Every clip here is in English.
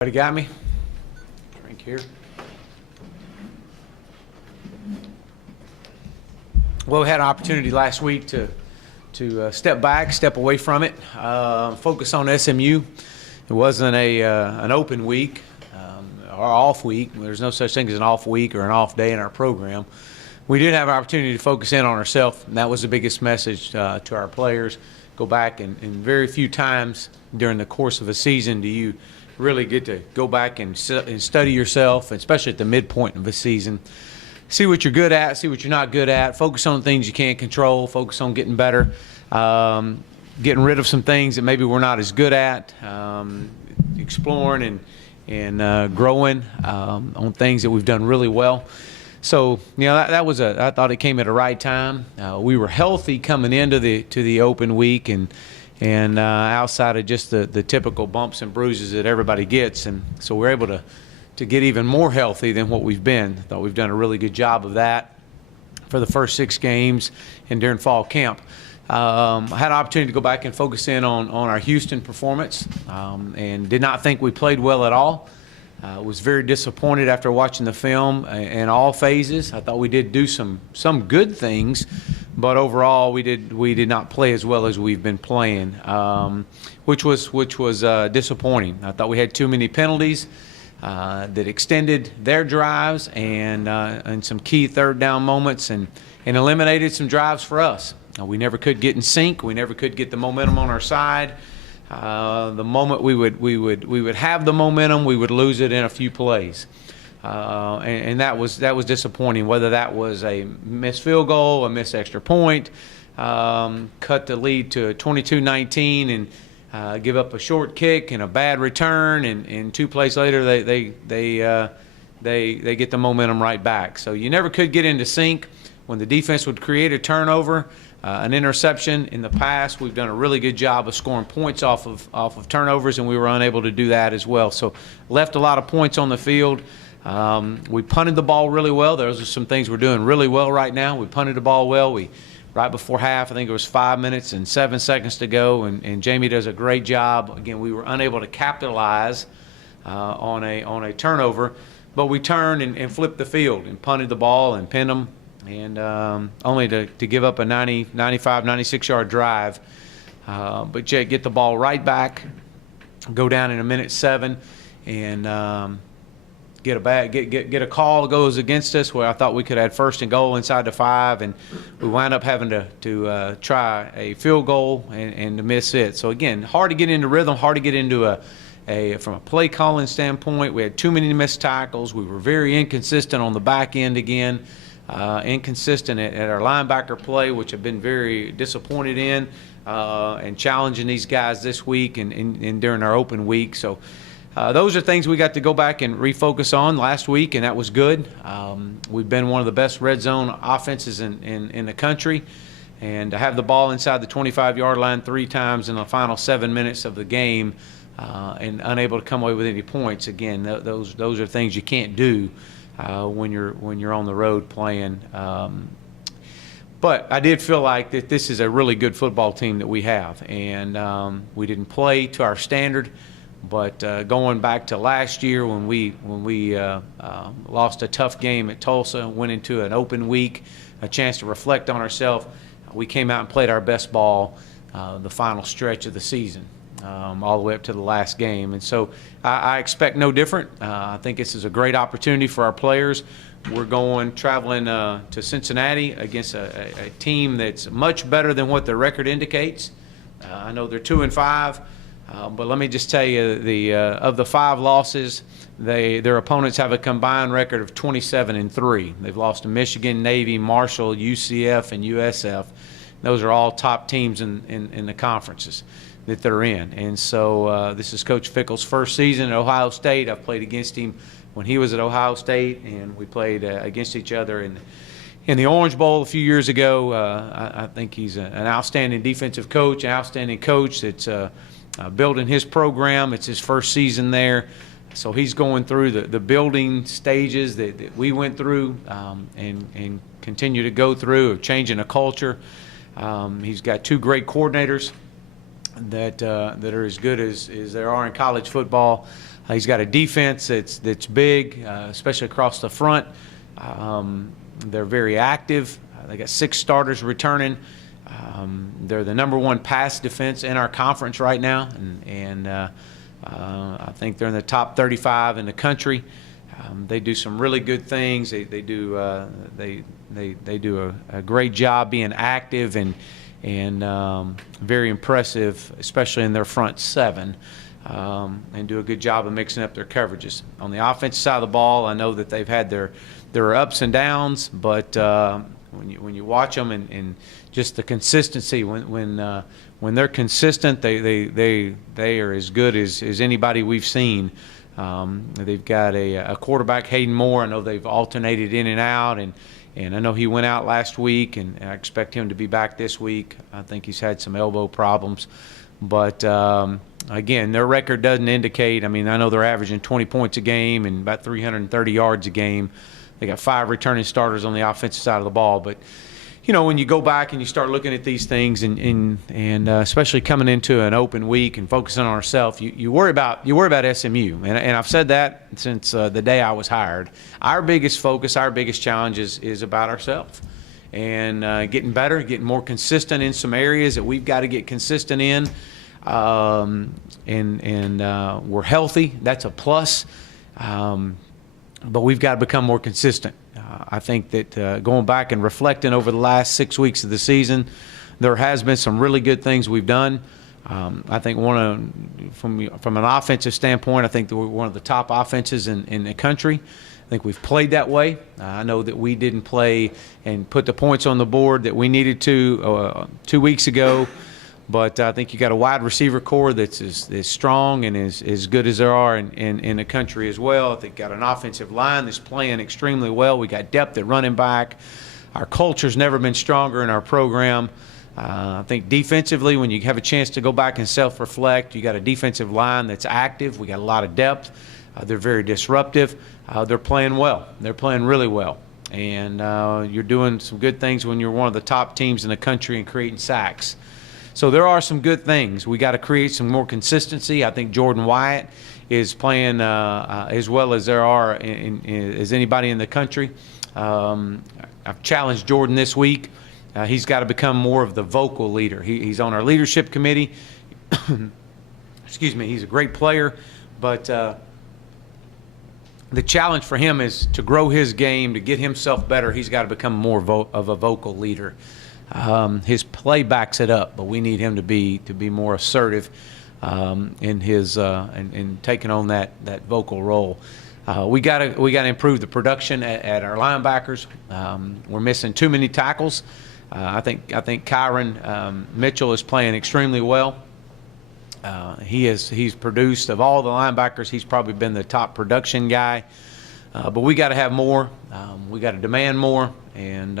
Everybody got me? Drink here. Well, we had an opportunity last week to step back, step away from it, focus on SMU. It wasn't an open week or off week. There's no such thing as an off week or an off day in our program. We did have an opportunity to focus in on ourselves, and that was the biggest message to our players. Go back and very few times during the course of a season do you really get to go back and study yourself, especially at the midpoint of a season. See what you're good at, see what you're not good at, focus on things you can't control, focus on getting better, getting rid of some things that maybe we're not as good at, exploring and growing on things that we've done really well. So, that was I thought it came at a right time. We were healthy coming into the open week and outside of just the typical bumps and bruises that everybody gets. And so we're able to get even more healthy than what we've been. I thought we've done a really good job of that for the first 6 games and during fall camp. I had an opportunity to go back and focus in on our Houston performance and did not think we played well at all. Was very disappointed after watching the film in all phases. I thought we did do some good things, but overall we did not play as well as we've been playing, which was disappointing. I thought we had too many penalties that extended their drives and some key third down moments and eliminated some drives for us. We never could get in sync. We never could get the momentum on our side. The moment we would have the momentum, we would lose it in a few plays, and that was disappointing. Whether that was a missed field goal, a missed extra point, cut the lead to 22-19, and give up a short kick and a bad return, and 2 plays later they get the momentum right back. So you never could get into sync. When the defense would create a turnover, an interception in the past, we've done a really good job of scoring points off of turnovers, and we were unable to do that as well. So left a lot of points on the field. We punted the ball really well. Those are some things we're doing really well right now. We punted the ball well. Right before half, I think it was 5 minutes and 7 seconds to go, and Jamie does a great job. Again, we were unable to capitalize on a turnover, but we turned and flipped the field and punted the ball and pinned them. And only to give up a 95, 96-yard drive. But yet get the ball right back, go down in a minute 7, and get a call that goes against us where I thought we could have had first and goal inside the 5, and we wound up having to try a field goal and to miss it. So, again, hard to get into rhythm, hard to get into from a play calling standpoint. We had too many missed tackles. We were very inconsistent on the back end again. Inconsistent at our linebacker play, which I've been very disappointed in, and challenging these guys this week and during our open week. So those are things we got to go back and refocus on last week, and that was good. We've been one of the best red zone offenses in the country, and to have the ball inside the 25-yard line 3 times in the final 7 minutes of the game and unable to come away with any points, again, those are things you can't do when you're on the road playing. But I did feel like that this is a really good football team that we have, and we didn't play to our standard. But going back to last year when we lost a tough game at Tulsa, went into an open week, a chance to reflect on ourselves, we came out and played our best ball the final stretch of the season. All the way up to the last game. And so I expect no different. I think this is a great opportunity for our players. We're traveling to Cincinnati against a team that's much better than what their record indicates. I know they're 2-5, but let me just tell you, of the 5 losses, their opponents have a combined record of 27-3. They've lost to Michigan, Navy, Marshall, UCF, and USF. Those are all top teams in the conferences that they're in. And so this is Coach Fickell's first season at Ohio State. I've played against him when he was at Ohio State, and we played against each other in the Orange Bowl a few years ago. I think he's an outstanding defensive coach, an outstanding coach that's building his program. It's his first season there. So he's going through the building stages that we went through and continue to go through of changing a culture. He's got 2 great coordinators that are as good as there are in college football. He's got a defense that's big, especially across the front. They're very active. They got 6 starters returning. They're the #1 pass defense in our conference right now, and I think they're in the top 35 in the country. They do some really good things. They do a great job being active and very impressive, especially in their front 7, and do a good job of mixing up their coverages. On the offensive side of the ball, I know that they've had their ups and downs, but when you watch them and just the consistency, when they're consistent, they are as good as anybody we've seen. They've got a quarterback, Hayden Moore. I know they've alternated in and out, and I know he went out last week, and I expect him to be back this week. I think he's had some elbow problems. But, again, their record doesn't indicate. I mean, I know they're averaging 20 points a game and about 330 yards a game. They got 5 returning starters on the offensive side of the ball. But, you know, when you go back and you start looking at these things, and especially coming into an open week and focusing on ourselves, you worry about SMU, and I've said that since the day I was hired. Our biggest focus, our biggest challenge is about ourselves, and getting better, getting more consistent in some areas that we've got to get consistent in, and we're healthy. That's a plus, but we've got to become more consistent. I think that going back and reflecting over the last 6 weeks of the season, there has been some really good things we've done. I think from an offensive standpoint, I think that we're one of the top offenses in the country. I think we've played that way. I know that we didn't play and put the points on the board that we needed to 2 weeks ago. But I think you got a wide receiver core that's as strong and as good as there are in the country as well. I think got an offensive line that's playing extremely well. We got depth at running back. Our culture's never been stronger in our program. I think defensively, when you have a chance to go back and self-reflect, you got a defensive line that's active. We got a lot of depth. They're very disruptive. They're playing well. They're playing really well. And you're doing some good things when you're one of the top teams in the country and creating sacks. So there are some good things. We got to create some more consistency. I think Jordan Wyatt is playing as well as there are as anybody in the country. I've challenged Jordan this week. He's got to become more of the vocal leader. He's on our leadership committee. Excuse me. He's a great player, but the challenge for him is to grow his game, to get himself better. He's got to become more of a vocal leader. His play backs it up, but we need him to be more assertive in his in taking on that vocal role. We got to improve the production at our linebackers. We're missing too many tackles. I think Kyron Mitchell is playing extremely well. He's produced of all the linebackers. He's probably been the top production guy. But we got to have more. We got to demand more, and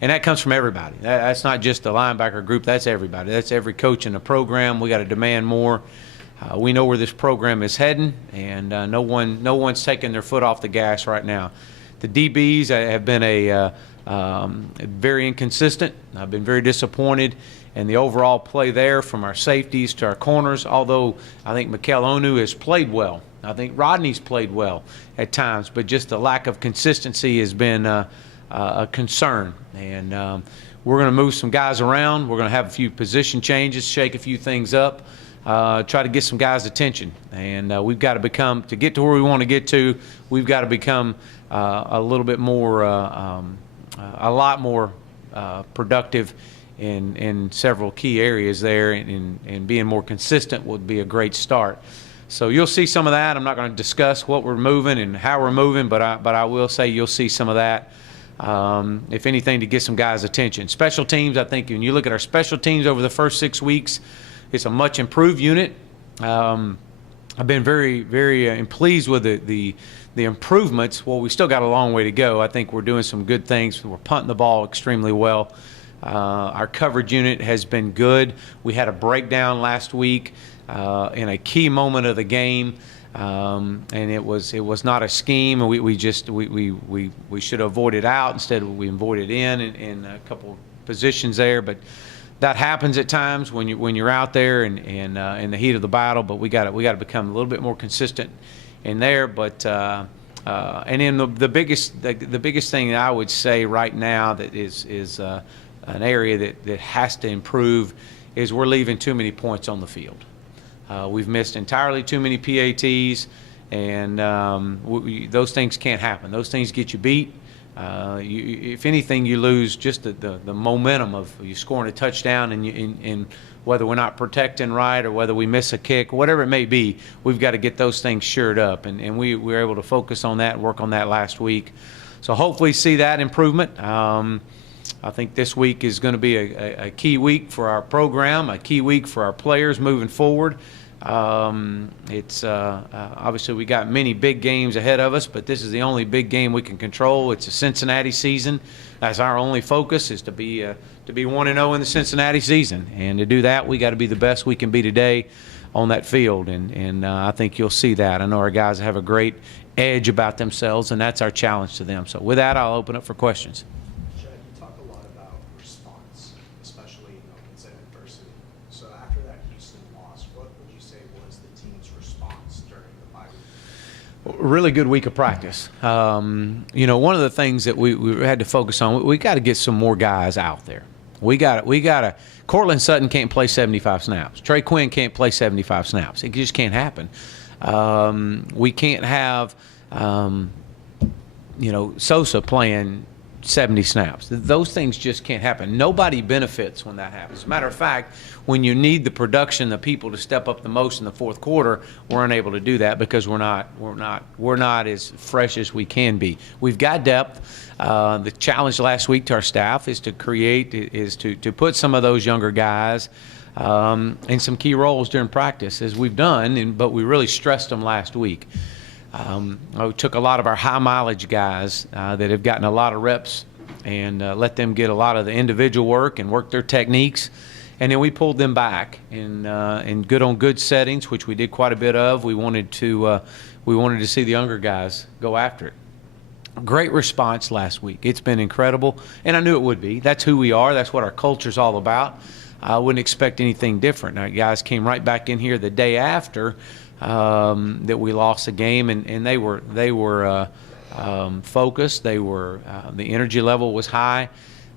that comes from everybody. That's not just the linebacker group. That's everybody. That's every coach in the program. We got to demand more. We know where this program is heading, and no one's taking their foot off the gas right now. The DBs have been very inconsistent. I've been very disappointed in the overall play there, from our safeties to our corners, although I think Mikel Onu has played well. I think Rodney's played well at times, but just the lack of consistency has been a concern. And we're going to move some guys around. We're going to have a few position changes, shake a few things up, try to get some guys' attention. And we've got to get to where we want to get to, we've got to become a little bit more, a lot more productive in several key areas there, and being more consistent would be a great start. So you'll see some of that. I'm not going to discuss what we're moving and how we're moving, but I will say you'll see some of that. If anything, to get some guys' attention. Special teams, I think when you look at our special teams over the first 6 weeks, it's a much improved unit. I've been very, very pleased with the improvements. Well, we still got a long way to go. I think we're doing some good things. We're punting the ball extremely well. Our coverage unit has been good. We had a breakdown last week in a key moment of the game. And it was not a scheme, and we should have avoided out. Instead, we avoided in a couple positions there. But that happens at times when you're out there and in the heat of the battle. But we got to become a little bit more consistent in there. But and then the biggest thing that I would say right now that is an area that has to improve is we're leaving too many points on the field. We've missed entirely too many PATs, and those things can't happen. Those things get you beat. If anything, you lose just the momentum of you scoring a touchdown, and whether we're not protecting right or whether we miss a kick, whatever it may be, we've got to get those things shored up. And we were able to focus on that and work on that last week. So hopefully see that improvement. I think this week is going to be a key week for our program, a key week for our players moving forward. It's obviously we got many big games ahead of us, but this is the only big game we can control. It's a Cincinnati season. That's our only focus, is to be 1-0 in the Cincinnati season, and to do that, we got to be the best we can be today on that field, and I think you'll see that. I know our guys have a great edge about themselves, and that's our challenge to them. So with that, I'll open up for questions. Really good week of practice. One of the things that we had to focus on, we got to get some more guys out there. We got to. Cortland Sutton can't play 75 snaps. Trey Quinn can't play 75 snaps. It just can't happen. We can't have, Sosa playing 70 snaps. Those things just can't happen. Nobody benefits when that happens. As a matter of fact, when you need the production, the people to step up the most in the fourth quarter, we're unable to do that because we're not as fresh as we can be. We've got depth. The challenge last week to our staff is to put some of those younger guys in some key roles during practice, as we've done, but we really stressed them last week. I took a lot of our high mileage guys that have gotten a lot of reps and let them get a lot of the individual work and work their techniques, and then we pulled them back in good settings, which we did quite a bit of. We wanted to see the younger guys go after it. Great response last week. It's been incredible, and I knew it would be. That's who we are. That's what our culture's all about. I wouldn't expect anything different. Our guys came right back in here the day after that we lost the game, and they were focused. They were the energy level was high.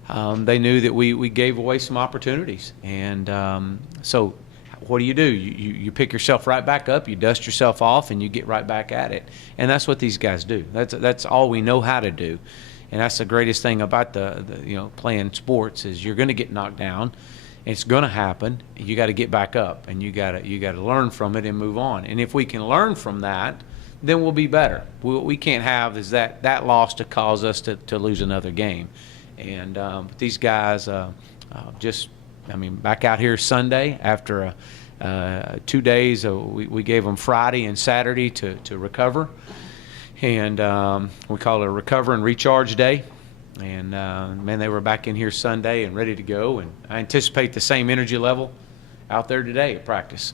They knew that we gave away some opportunities, and so what do? You pick yourself right back up, you dust yourself off, and you get right back at it. And that's what these guys do. That's all we know how to do, and that's the greatest thing about the playing sports is you're going to get knocked down. It's going to happen. You got to get back up, and you got to learn from it and move on. And if we can learn from that, then we'll be better. What we can't have is that loss to cause us to lose another game. And these guys back out here Sunday after 2 days. We gave them Friday and Saturday to recover, and we call it a recover and recharge day. And they were back in here Sunday and ready to go, and I anticipate the same energy level out there today at practice.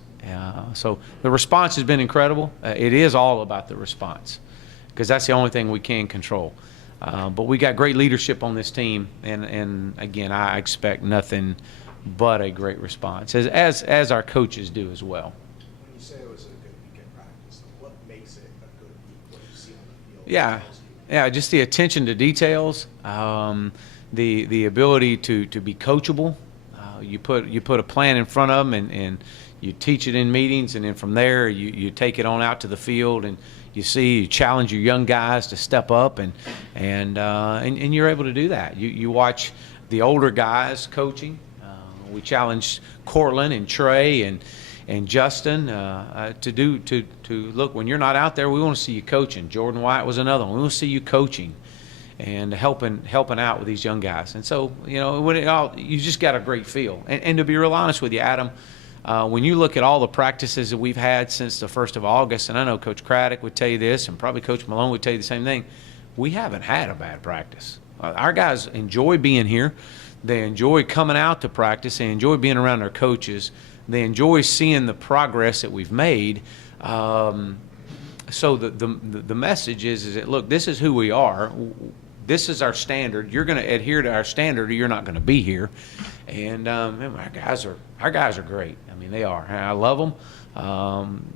So the response has been incredible. It is all about the response, because that's the only thing we can control. But we got great leadership on this team, and again, I expect nothing but a great response, as our coaches do as well. When you say it was a good weekend practice, what makes it a good week? What do you see on the field? Yeah, just the attention to details, the ability to be coachable. You put a plan in front of them, and you teach it in meetings, and then from there you take it on out to the field, and you challenge your young guys to step up, and you're able to do that. You watch the older guys coaching. We challenged Cortland and Trey and Justin to look, when you're not out there, we want to see you coaching. Jordan White was another one. We want to see you coaching and helping out with these young guys. And so, you just got a great feel. And to be real honest with you, Adam, when you look at all the practices that we've had since the 1st of August, and I know Coach Craddock would tell you this, and probably Coach Malone would tell you the same thing, we haven't had a bad practice. Our guys enjoy being here. They enjoy coming out to practice. They enjoy being around their coaches. They enjoy seeing the progress that we've made. So the message is that, look, this is who we are. This is our standard. You're going to adhere to our standard, or you're not going to be here. And man, our guys are great. I mean, they are. I love them.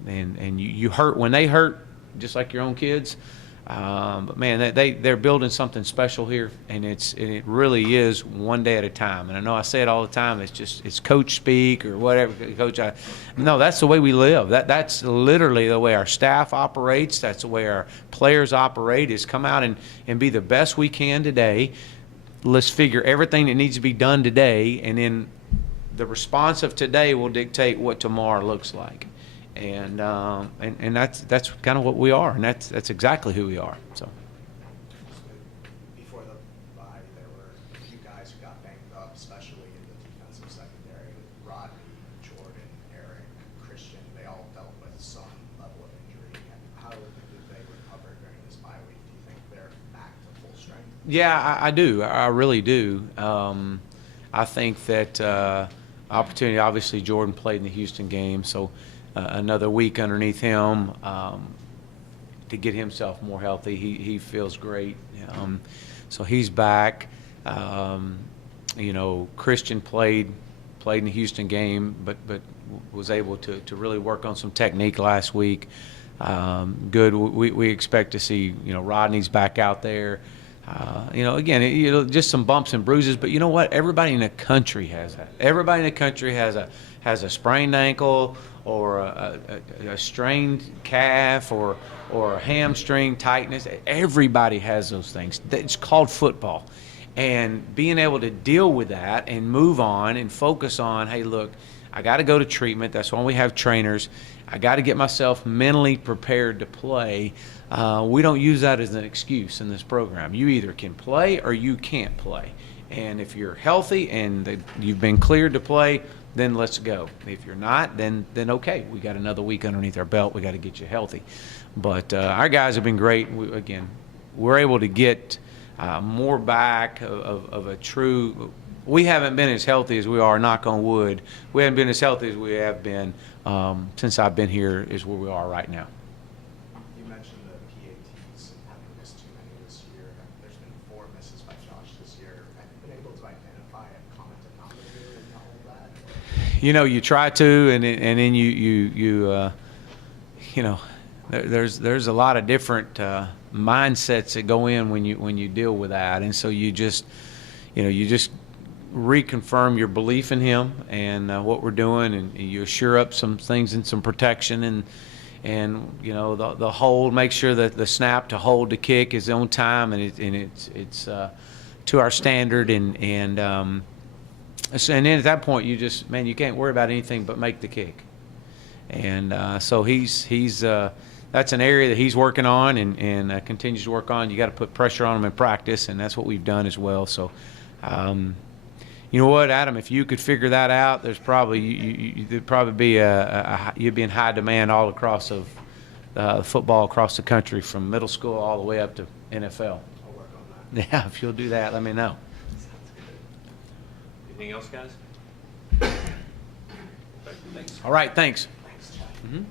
And you hurt when they hurt, just like your own kids. But man, they're building something special here, and it really is one day at a time. And I know I say it all the time. It's coach speak or whatever. Coach, no, that's the way we live. That's literally the way our staff operates. That's the way our players operate. Is come out and be the best we can today. Let's figure everything that needs to be done today, and then the response of today will dictate what tomorrow looks like. And that's kind of what we are, and that's exactly who we are. So Before the bye, there were a few guys who got banged up, especially in the defensive secondary. Rodney, Jordan, Eric, Christian, they all dealt with some level of injury. And how did they recover during this bye week? Do you think they're back to full strength? yeah, I do. I really do. I think that opportunity. Obviously, Jordan played in the Houston game, so. Another week underneath him to get himself more healthy. He feels great. So he's back. Christian played in the Houston game, but was able to really work on some technique last week. Good. We expect to see Rodney's back out there. Again, just some bumps and bruises, but you know what? Everybody in the country has that. Everybody in the country has a sprained ankle or a strained calf or a hamstring tightness. Everybody has those things. It's called football. And being able to deal with that and move on and focus on, hey, look, I got to go to treatment. That's why we have trainers. I got to get myself mentally prepared to play. We don't use that as an excuse in this program. You either can play or you can't play. And if you're healthy and you've been cleared to play, then let's go. If you're not, then okay. We got another week underneath our belt. We got to get you healthy. But our guys have been great. We're able to get more back of a true. We haven't been as healthy as we are, knock on wood. We haven't been as healthy as we have been since I've been here is where we are right now. You mentioned the PATs and having missed too many this year. There's been 4 misses by Josh this year. Have you been able to identify a common denominator in all of that? You try to, and then there's a lot of different mindsets that go in when you deal with that, and so you just reconfirm your belief in him and what we're doing, and you assure up some things and some protection, and the hold, make sure that the snap to hold the kick is on time, and it's to our standard, and then at that point you can't worry about anything but make the kick, and so he's that's an area that he's working on and continues to work on. You got to put pressure on him in practice, and that's what we've done as well. So. You know what, Adam? If you could figure that out, there's probably there'd probably be you'd be in high demand all across of football across the country, from middle school all the way up to NFL. I'll work on that. Yeah, if you'll do that, let me know. Sounds good. Anything else, guys? Thanks. All right, thanks. Thanks, Chad. Mm-hmm.